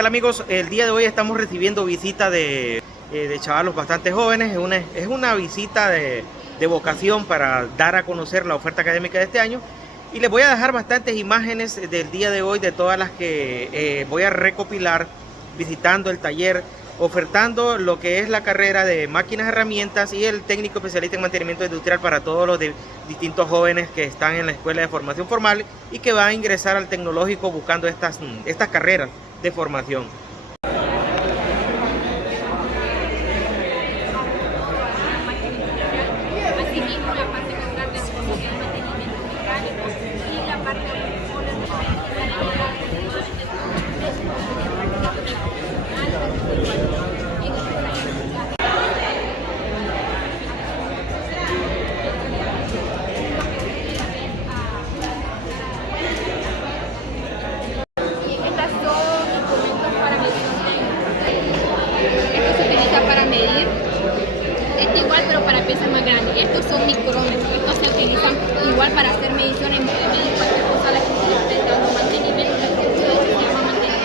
tal amigos? El día de hoy estamos recibiendo visita de chavalos bastante jóvenes. Es una visita de vocación para dar a conocer la oferta académica de este año. Y les voy a dejar bastantes imágenes del día de hoy, de todas las que voy a recopilar visitando el taller, ofertando lo que es la carrera de máquinas, herramientas y el técnico especialista en mantenimiento industrial para todos los distintos jóvenes que están en la escuela de formación formal y que van a ingresar al Tecnológico buscando estas carreras de formación. Igual para hacer mediciones, medir cualquier cosa la que se esté dando mantenimiento, se llama mantenimiento.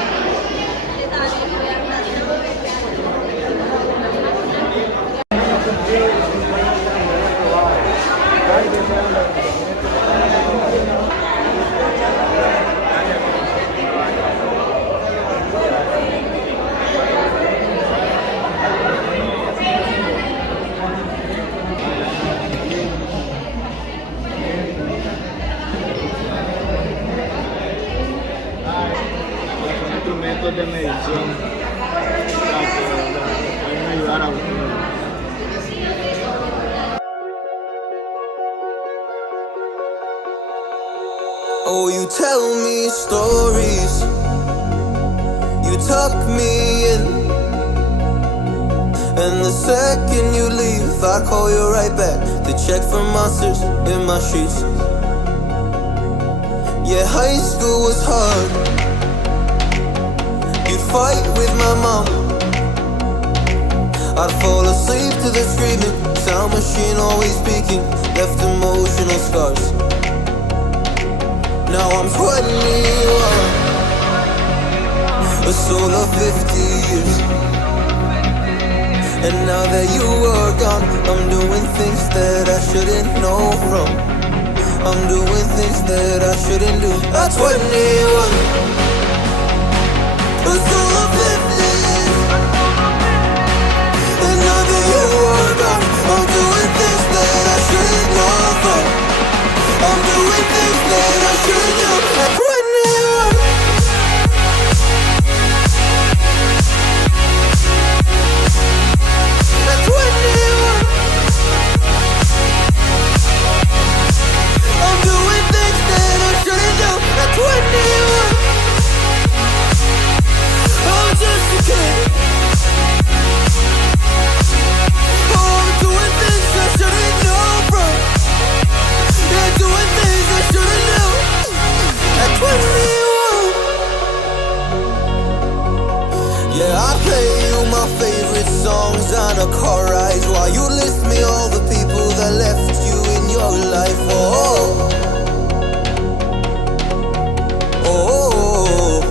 De medición que pueden ayudar a uno. Oh, you tell me stories, you tuck me in, and the second you leave I call you right back to check for monsters in my sheets. Yeah, high school was hard. You'd fight with my mom, I'd fall asleep to the screaming, sound machine always speaking, left emotional scars. Now I'm 21, a soul of 50 years. And now that you are gone, I'm doing things that I shouldn't know from. I'm doing things that I shouldn't do. At 21, a soul of 50 years. And now that you are gone, I'm doing things that I shouldn't know from. I'm doing things that I shouldn't do. At 21. At 21. I'm doing things that I shouldn't do. At 21. I'm just a kid. Oh, I'm doing things I shouldn't know from. Yeah, doing things I shouldn't know. At 21. Yeah, I play you my favorite songs on a car ride while you list me all the people that left you in your life. Oh, oh.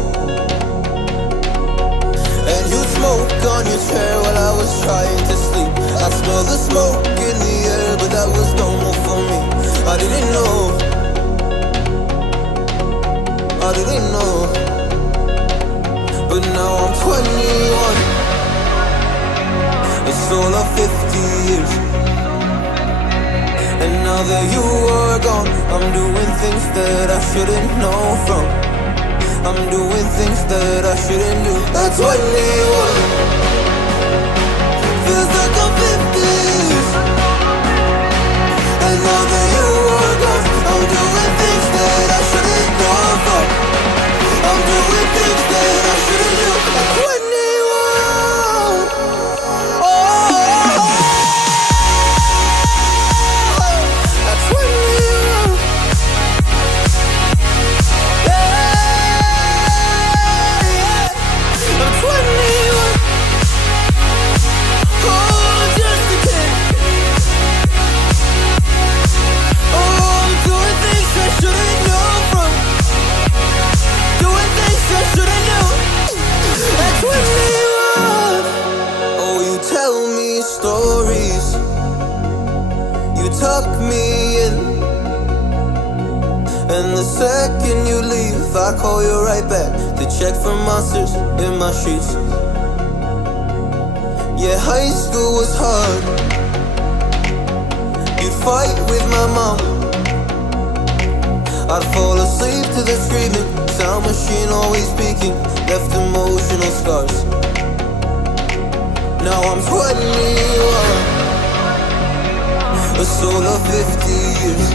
And you smoke on your chair while I was trying to sleep. I smell the smoke in the air, but that was normal for me. I didn't know, I didn't know. But now I'm 21, a soul of 50 years. And now that you are gone, I'm doing things that I shouldn't know from. I'm doing things that I shouldn't do. At 21, feels like I'm 50s. And now that you are gone, I'm doing things that I shouldn't know from. I'm doing things that I shouldn't do. At 21. Oh, at 21. I'm 21. Oh, just a kid. And the second you leave, I call you right back to check for monsters in my sheets. Yeah, high school was hard. You'd fight with my mom. I'd fall asleep to the screaming, sound machine always speaking, left emotional scars. Now I'm 21, a soul of 50 years.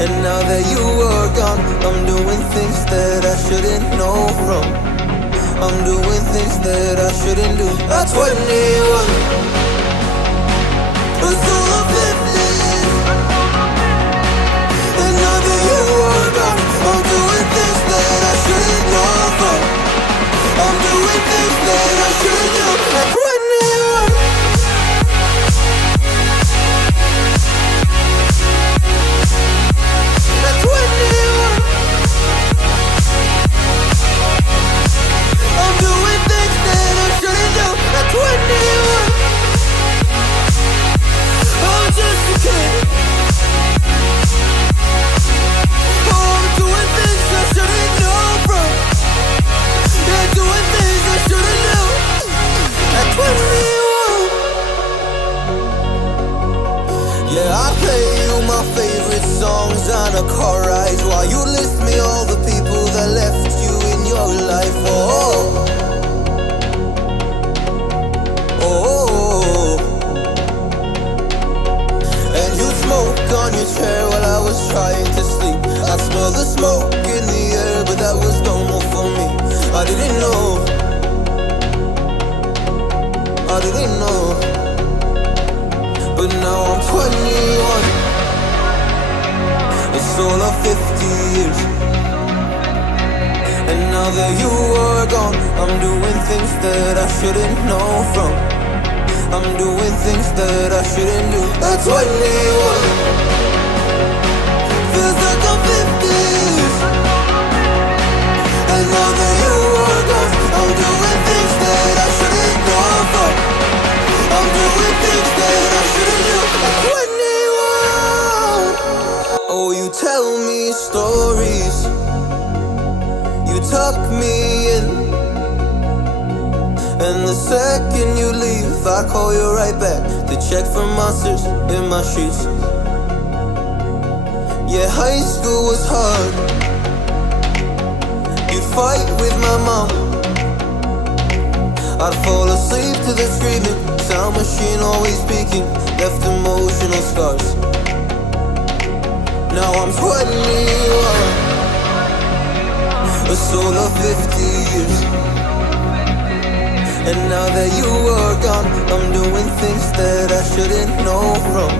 And now that you are gone, I'm doing things that I shouldn't know from. I'm doing things that I shouldn't do. At 21, a soul of 50 years. And now that you are gone, I'm doing things that I shouldn't know from. I'm doing things that I shouldn't do. At 21. Yeah, I play you my favorite songs on a car ride while you list me all the people that left you in your life. Oh, oh, and you smoke on your chair while I was trying to sleep. I smell the smoke in the air, but that was normal for me. I didn't know. I didn't know. But now I'm 21, a soul of 50 years. And now that you are gone, I'm doing things that I shouldn't know from. I'm doing things that I shouldn't do. At 21, feels like I'm 50 years. And now that you are gone, I'm doing things that I shouldn't know from. I'm doing things that I shouldn't do. At 21. Oh, you tell me stories. You tuck me in. And the second you leave, I call you right back to check for monsters in my sheets. Yeah, high school was hard. You'd fight with my mom. I'd fall asleep to the screaming, sound machine always speaking, left emotional scars. Now I'm 21, a soul of 50 years. And now that you are gone, I'm doing things that I shouldn't know from.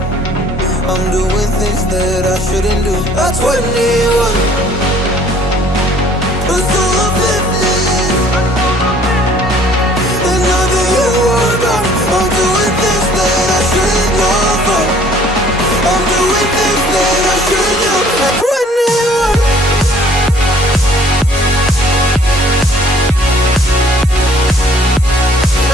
I'm doing things that I shouldn't do. At 21, a soul of 50 years.